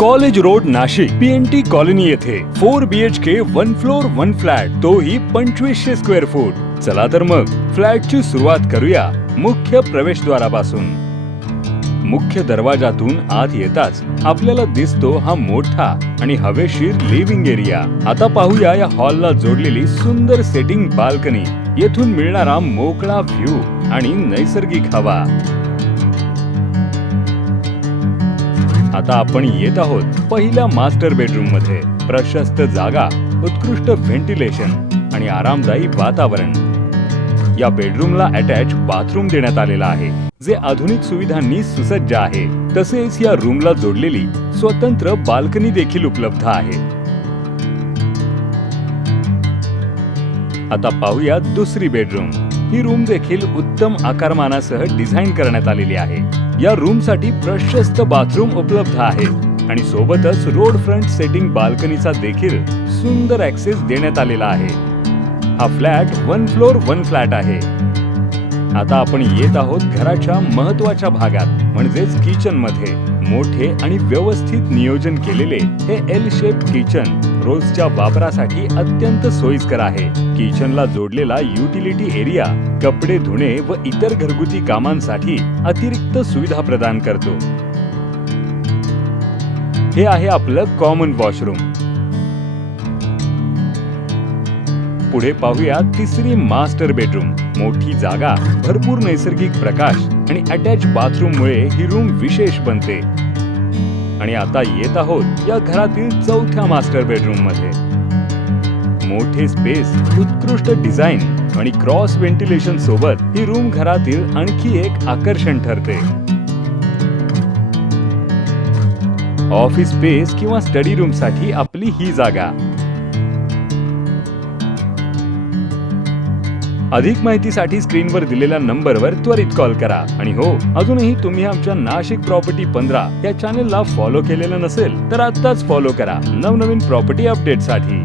College road Nashik PNT colony येथे 4 BHK 1 floor 1 flat, तोही 2500 square foot. चला तर मग फ्लॅटची सुरुवात करूया मुख्य प्रवेशद्वारापासून। मुख्य दरवाजातून आत येताच आपल्याला दिसतो हा मोठा आणि हवेशीर लिव्हिंग एरिया। आता पाहूया या हॉलला जोडलेली सुंदर सेटिंग बाल्कनी। येथून मिळणारा मोकळा व्ह्यू आणि नैसर्गिक हवा। आता आपण येत आहोत पहिल्या मास्टर बेडरूम मध्ये। प्रशस्त जागा, उत्कृष्ट व्हेंटिलेशन आणि आरामदायी वातावरण। या बेडरूमला अटॅच बाथरूम देण्यात आलेला आहे, जे आधुनिक सुविधांनी सुसज्ज आहे। तसेच या रूमला जोडलेली स्वतंत्र बाल्कनी देखील उपलब्ध आहे। आता पाहूया दुसरी बेडरूम। ही रूम देखील उत्तम आकारमानासह डिझाइन करण्यात आलेली आहे। या रूम साठी प्रशस्त बाथरूम उपलब्ध आहे आणि सोबतच रोड फ्रंट सेटिंग बाल्कनीचा देखील सुंदर ऍक्सेस देण्यात आलेला आहे। हा फ्लॅट 1 फ्लोर 1 फ्लॅट आहे। आता आपण येत आहोत घराच्या महत्त्वाच्या भागात, म्हणजेच किचन मध्ये। मोठे आणि व्यवस्थित नियोजन केलेले हे एल शेप किचन रोजच्या वापरासाठी अत्यंत सोयीस्कर आहे। किचनला जोडलेला युटिलिटी एरिया कपडे धुणे व इतर घरगुती कामांसाठी अतिरिक्त सुविधा प्रदान करतो। हे आहे आपलं कॉमन वॉशरूम। पुढे पाहूया तिसरी मास्टर बेडरूम। मोठी जागा, भरपूर नैसर्गिक प्रकाश आणि अटॅच बाथरूम मुळे ही रूम विशेष बनते। आणि आता येत आहोत या घरातील चौथ्या मास्टर बेडरूम मध्ये। मोठे स्पेस, उत्कृष्ट डिझाइन आणि क्रॉस व्हेंटिलेशन सोबत ही रूम घरातील आणखी एक आकर्षण ठरते। ऑफिस स्पेस किंवा स्टडी रूम साठी आपली ही जागा। अधिक माहितीसाठी स्क्रीनवर दिलेल्या नंबरवर त्वरित कॉल करा। आणि हो, अजूनही तुम्ही आमच्या नाशिक प्रॉपर्टी 15 या चॅनेलला फॉलो केलेलं नसेल तर आत्ताच फॉलो करा नवनवीन प्रॉपर्टी अपडेटसाठी।